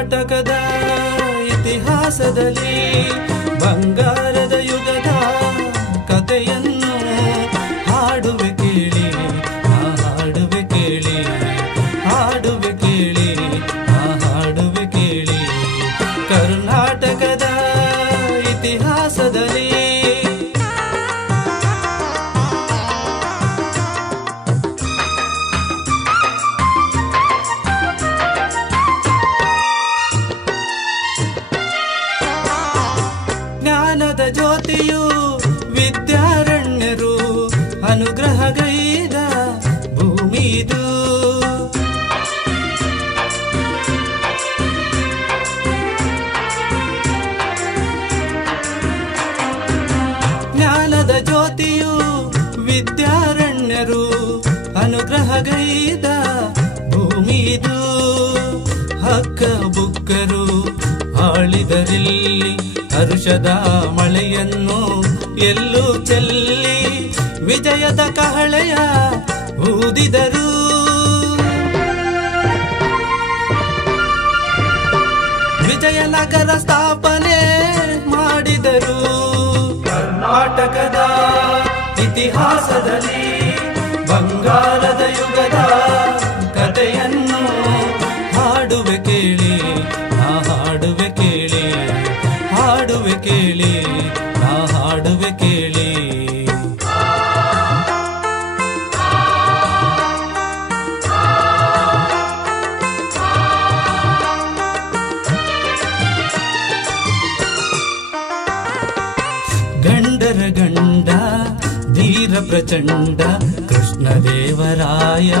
ಕರ್ನಾಟಕದ ಇತಿಹಾಸದಲ್ಲಿ ಬಂಗಾರದ ಯುಗದ ಜ್ಞಾನದ ಜ್ಯೋತಿಯು ವಿದ್ಯಾರಣ್ಯರು ಅನುಗ್ರಹಗೈದ ಭೂಮಿದು. ಜ್ಞಾನದ ಜ್ಯೋತಿಯು ವಿದ್ಯಾರಣ್ಯರು ಅನುಗ್ರಹಗೈದ ಭೂಮಿದು. ಹಕ್ಕ ಬುಕ್ಕರು ಆಳಿದರಿಲ್ಲಿ ಹರುಷದ ಮಳೆಯನ್ನು ಎಲ್ಲೂ ಚೆಲ್ಲಿ ವಿಜಯದ ಕಹಳೆಯ ಊದಿದರು. ವಿಜಯನಗರ ಸ್ಥಾಪನೆ ಮಾಡಿದರು. ಕರ್ನಾಟಕದ ಇತಿಹಾಸದಲ್ಲಿ ಬಂಗಾರದ ಹಾಡುವೆ ಕೇಳಿ ಗಂಡರ ಗಂಡ ಧೀರ ಪ್ರಚಂಡ ಕೃಷ್ಣದೇವರಾಯ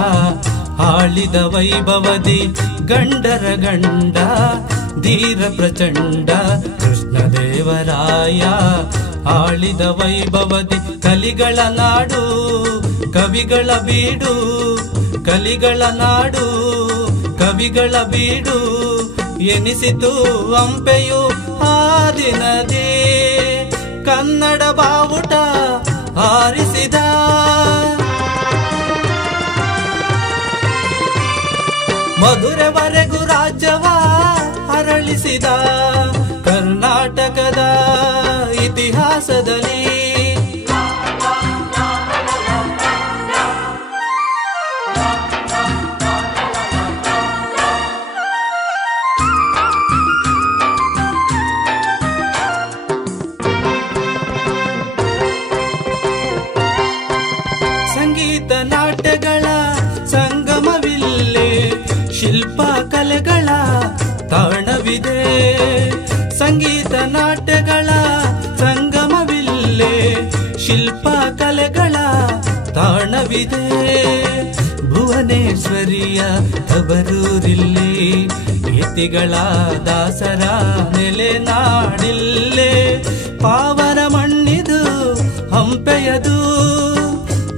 ಆಳಿದ ವೈಭವದಿ ಗಂಡರ ಗಂಡ ಧೀರ ಪ್ರಚಂಡ ಕೃಷ್ಣದೇವರಾಯ ಆಳಿದ ವೈಭವದಿ ಕಲಿಗಳ ನಾಡು, ಕವಿಗಳ ಬೀಡು, ಕಲಿಗಳ ನಾಡು, ಕವಿಗಳ ಬೀಡು ಎನಿಸಿತು ಅಂಪೆಯು ಆ ದಿನದೇ. ಕನ್ನಡ ಬಾವುಟ ಹಾರಿಸಿದ. ಮಧುರೆವರೆಗೂ ರಾಜ್ಯವ ಅರಳಿಸಿದ. ಕರ್ನಾಟಕದ ಇತಿಹಾಸದಲ್ಲಿ ಸಂಗೀತ ನಾಟ್ಯಗಳ ಸಂಗಮವಿಲ್ಲೇ ಶಿಲ್ಪ ಕಲೆಗಳ ತಾಣವಿದೆ. ಸಂಗೀತ ನಾಟ್ಯಗಳ ಶಿಲ್ಪ ಕಲೆಗಳ ತಾಣವಿದೆ. ಭುವನೇಶ್ವರಿಯ ತಬರೂರಿಲ್ಲಿ ಯತಿಗಳ ದಾಸರ ನೆಲೆ ನಾಡಿಲ್ಲೇ, ಪಾವನ ಮಣ್ಣಿದು ಹಂಪೆಯದು,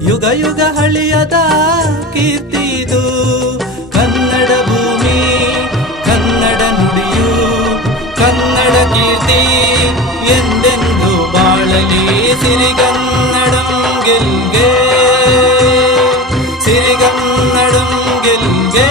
ಯುಗ ಯುಗ ಹಳಿಯದ ಕೀರ್ತಿದು நடுங்கெங்கே